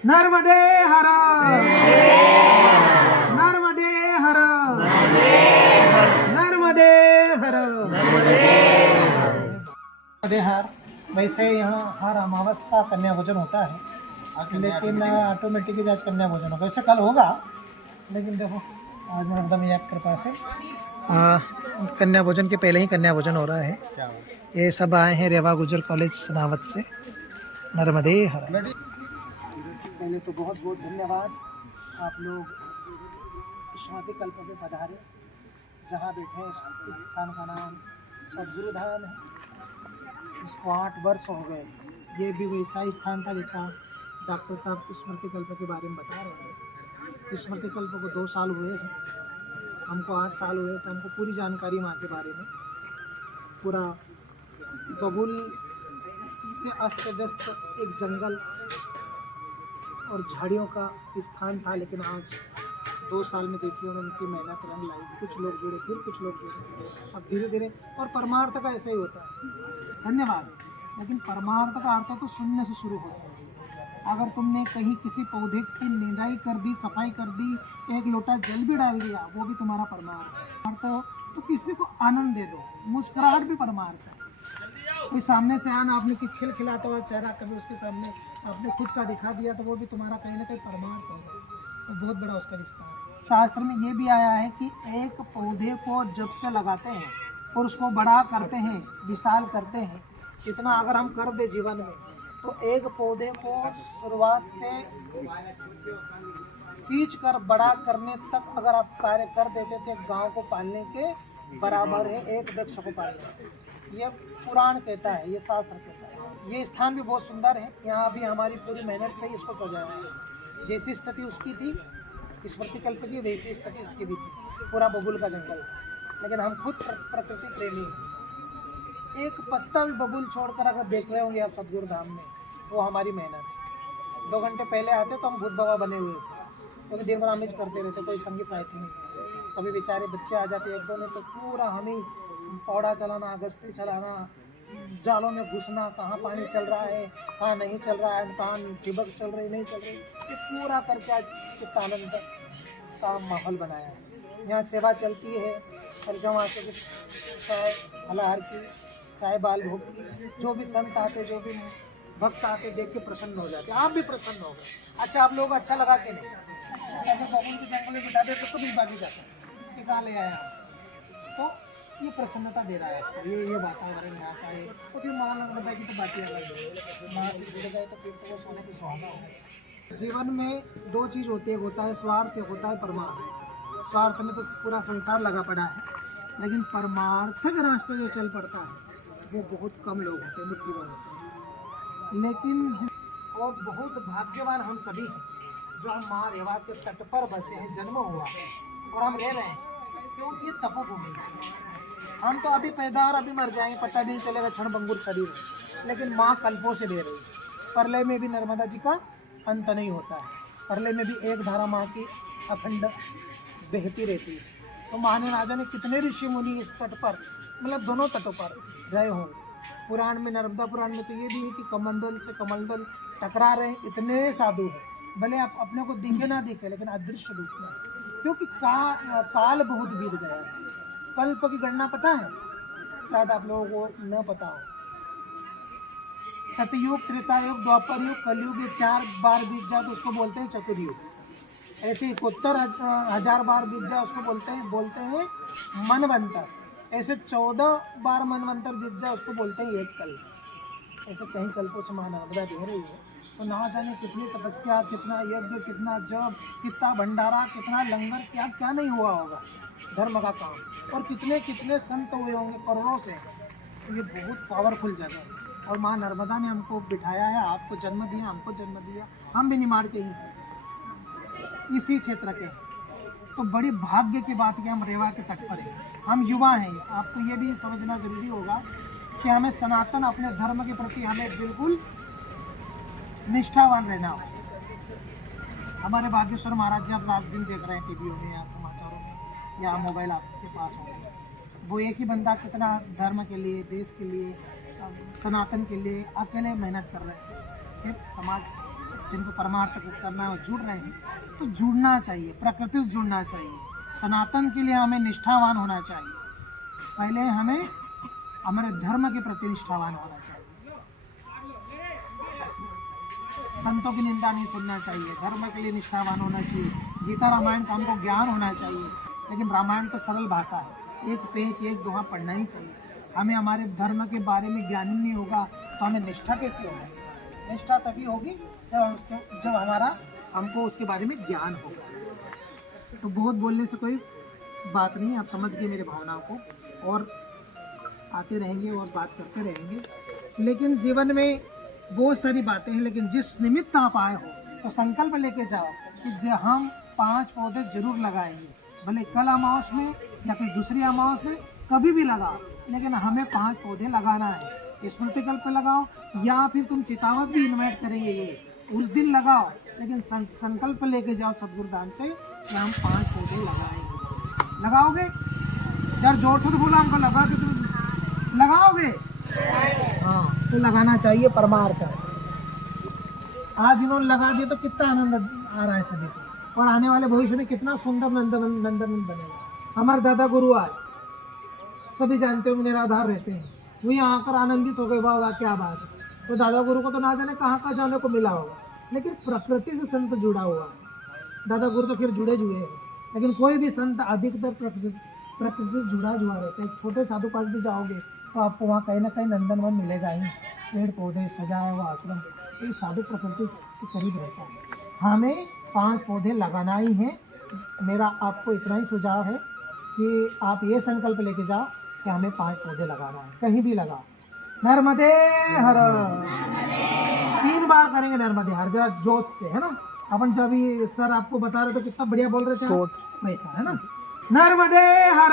नर्मदे हर, नर्मदे हर, नर्मदे हर, नर्मदे हर। वैसे यहाँ हर अमावस्या कन्या भोजन होता है, लेकिन ऑटोमेटिक आज कन्या भोजन होगा। वैसे कल होगा, लेकिन देखो आज नर्मदा मैया की कृपा से कन्या भोजन के पहले ही कन्या भोजन हो रहा है। ये सब आए हैं रेवा गुजर कॉलेज सनावत से। नर्मदे हर। पहले तो बहुत बहुत धन्यवाद, आप लोग स्मृति कल्प में पधारे। जहाँ बैठे इस स्थान का नाम सदगुरु धाम है। इसको 8 वर्ष हो गए। ये भी वैसा ही स्थान था जैसा डॉक्टर साहब स्मृति कल्प के बारे में बता रहे हैं। स्मृति कल्प को 2 साल हुए हैं, हमको 8 साल हुए, तो हमको पूरी जानकारी माँ के बारे में। पूरा बबुल से अस्त व्यस्त एक जंगल और झाड़ियों का स्थान था, लेकिन आज 2 साल में देखिए उन्होंने उनकी मेहनत रंग लाई। कुछ लोग जुड़े, फिर कुछ लोग जुड़े, अब धीरे धीरे। और परमार्थ का ऐसा ही होता है, धन्यवाद। लेकिन परमार्थ का अर्थ तो शून्य से शुरू होता है। अगर तुमने कहीं किसी पौधे की निंदाई कर दी, सफाई कर दी, एक लोटा जल भी डाल दिया, वो भी तुम्हारा परमार्थ है। तो किसी को आनंद दे दो, मुस्कुराहट भी परमार्थ है। कोई सामने से आना, आपने खिलखिलाता हुआ चेहरा कभी उसके सामने आपने खुद का दिखा दिया, तो वो भी तुम्हारा कहीं ना कहीं परमार्थ होगा। तो बहुत बड़ा उसका विस्तार है। शास्त्र में ये भी आया है कि एक पौधे को जब से लगाते हैं और उसको बड़ा करते हैं, विशाल करते हैं, इतना अगर हम कर दे जीवन में, तो एक पौधे को शुरुआत से सींच कर बड़ा करने तक अगर आप कार्य कर देते तो एक गांव को पालने के बराबर है, एक वृक्ष को पालने से। ये पुराण कहता है, ये शास्त्र कहता है। ये स्थान भी बहुत सुंदर है। यहाँ भी हमारी पूरी मेहनत से ही इसको सजाया है। जैसी स्थिति उसकी थी स्मृति कल्प की, वैसी स्थिति इसकी भी थी। पूरा बबुल का जंगल था, लेकिन हम खुद प्रकृति प्रेमी हैं। एक पत्ता भी बबुल छोड़कर अगर देख रहे होंगे आप सदगुरु धाम में, तो हमारी मेहनत है। 2 घंटे पहले आते तो हम भूत बाबा बने हुए थे, क्योंकि दिन भर हम इस करते रहते, कोई संगी साहित्य नहीं है। कभी बेचारे बच्चे आ जाते 1-2 ने, तो पूरा हम ही पौड़ा चलाना, गश्ती चलाना, जालों में घुसना, कहाँ पानी चल रहा है, कहाँ नहीं चल रहा है, कहाँ टिबक चल रही नहीं चल रही, ये पूरा करके आज चित्तानंद का माहौल बनाया है। यहाँ सेवा चलती है, परिक्रमा के, चाहे फलाहार की, चाहे बाल भोग की। जो भी संत आते, जो भी भक्त आते, देख के प्रसन्न हो जाते। आप भी प्रसन्न हो गए। अच्छा, आप लोग अच्छा लगा के नहीं, अगर बबुल के जंगल में बिठा देते तो भी भागी जाते कि कहाँ ले आया। तो ये प्रसन्नता दे रहा है आपको, ये वातावरण यहाँ का है। तो फिर माँ नर्मदा की तो बातें अलग है। माँ से जुड़ गए तो फिर तो वो सोने की सुहागा है। जीवन में 2 चीज़ होती है, होता है स्वार्थ, होता है परमार्थ। स्वार्थ में तो पूरा संसार लगा पड़ा है, लेकिन परमार्थ के रास्ते जो चल पड़ता है वो बहुत कम लोग होते हैं, मुट्ठी भर होते हैं। लेकिन और बहुत भाग्यवान हम सभी हैं जो हम माँ रेवा के तट पर बसे हैं, जन्म हुआ और हम रह रहे हैं, क्योंकि ये तपोभूमि है। हम तो अभी पैदा और अभी मर जाएंगे, पता नहीं चलेगा, क्षण भंगुर शरीर है। लेकिन माँ कल्पों से दे रही है। प्रलय में भी नर्मदा जी का अंत नहीं होता है। प्रलय में भी एक धारा माँ की अखंड बहती रहती है। तो महाराजा ने कितने ऋषि मुनि इस तट पर, मतलब दोनों तटों पर रहे होंगे। पुराण में, नर्मदा पुराण में तो ये भी है कि कमंडल से कमंडल टकरा रहे, इतने साधु हैं। भले आप अपने को दिखे ना दिखे, लेकिन अदृश्य रूप में, क्योंकि काल बहुत बीत गया है। कल्प की गणना पता है? शायद आप लोगों को न पता हो। सतयुग, त्रेतायुग, द्वापर युग, कलयुग, ये 4 बार बीत जाए तो उसको बोलते हैं चतुर्युग। ऐसे 71,000 बार बीत जाए उसको बोलते हैं मनवंतर। ऐसे 14 बार मनवंतर बीत जाए उसको बोलते हैं एक कल्प। ऐसे कहीं कल्पों से माँ नर्मदा दे रही है। तो ना जाने कितनी तपस्या, कितना यज्ञ, कितना जप, कितना भंडारा, कितना लंगर, क्या क्या नहीं हुआ होगा धर्म का काम। और कितने कितने संत हुए होंगे करोड़ों से। तो ये बहुत पावरफुल जगह है। और माँ नर्मदा ने हमको बिठाया है, आपको जन्म दिया, हमको जन्म दिया। हम भी निमाड़ के ही इसी क्षेत्र के हैं। तो बड़ी भाग्य की बात है कि हम रेवा के तट पर हैं, हम युवा हैं। आपको ये भी समझना जरूरी होगा कि हमें सनातन अपने धर्म के प्रति हमें बिल्कुल निष्ठावान रहना हो। हमारे बागेश्वर महाराज जी आप रात दिन देख रहे हैं टीवीओ में या समाचारों में या मोबाइल आपके पास होंगे। वो एक ही बंदा कितना धर्म के लिए, देश के लिए, सनातन के लिए अकेले मेहनत कर रहे हैं। फिर समाज जिनको परमार्थ करना है वो जुड़ रहे हैं, तो जुड़ना चाहिए, प्रकृति से जुड़ना चाहिए। सनातन के लिए हमें निष्ठावान होना चाहिए। पहले हमें हमारे धर्म के प्रति निष्ठावान होना चाहिए, संतों की निंदा नहीं सुनना चाहिए, धर्म के लिए निष्ठावान होना चाहिए। गीता रामायण का हमको ज्ञान होना चाहिए, लेकिन रामायण तो सरल भाषा है, एक पेज एक दोहा पढ़ना ही चाहिए। हमें हमारे धर्म के बारे में ज्ञान ही नहीं होगा तो हमें निष्ठा कैसे होगी? निष्ठा तभी होगी जब हमको उसके बारे में ज्ञान होगा। तो बहुत बोलने से कोई बात नहीं, आप समझ गए मेरे भावनाओं को, और आते रहेंगे और बात करते रहेंगे। लेकिन जीवन में बहुत सारी बातें हैं, लेकिन जिस निमित्त आप आए हो तो संकल्प लेके जाओ कि हम 5 पौधे जरूर लगाएंगे, भले कल अमावस में या फिर दूसरी अमावस में, कभी भी लगाओ, लेकिन हमें 5 पौधे लगाना है। स्मृति कल्प पे लगाओ या फिर तुम चितावत भी इन्वाइट करेंगे ये, उस दिन लगाओ, लेकिन संकल्प लेके जाओ सदगुरुधाम से कि हम 5 पौधे लगाएंगे। लगाओगे? यार जोर से तो बोला हमको, लगा कि तुम लगाओगे? हाँ, तो लगाना चाहिए परमार्थ। आज इन्होंने लगा दिया तो कितना आनंद आ रहा है सभी को, और आने वाले भविष्य में कितना सुंदर नंदन बनेगा। हमारे दादा गुरु आज सभी जानते होंगे, निराधार रहते हैं, वो यहाँ आकर आनंदित हो गए, वाह क्या बात है। तो दादा गुरु को तो ना जाने कहाँ जाने को मिला होगा, लेकिन प्रकृति से संत जुड़ा हुआ है। दादा गुरु तो फिर जुड़े हैं, लेकिन कोई भी संत अधिकतर प्रकृति से जुड़ा रहता है। एक छोटे साधु पास भी जाओगे तो आपको वहाँ कहीं ना कहीं नंदनवन मिलेगा ही, पेड़ पौधे सजाया हुआ आश्रम, ये साधु प्रकृति से करीब रहता है। हमें 5 पौधे लगाना ही है। मेरा आपको इतना ही सुझाव है कि आप ये संकल्प लेके जाओ कि हमें 5 पौधे लगाना है, कहीं भी लगाओ। नर्मदे हर 3 बार करेंगे, नर्मदे हर, जरा जोश से, है ना। अपन जब भी सर आपको बता रहे तो कितना बढ़िया बोल रहे थे, वैसा है ना। नर्मदे हर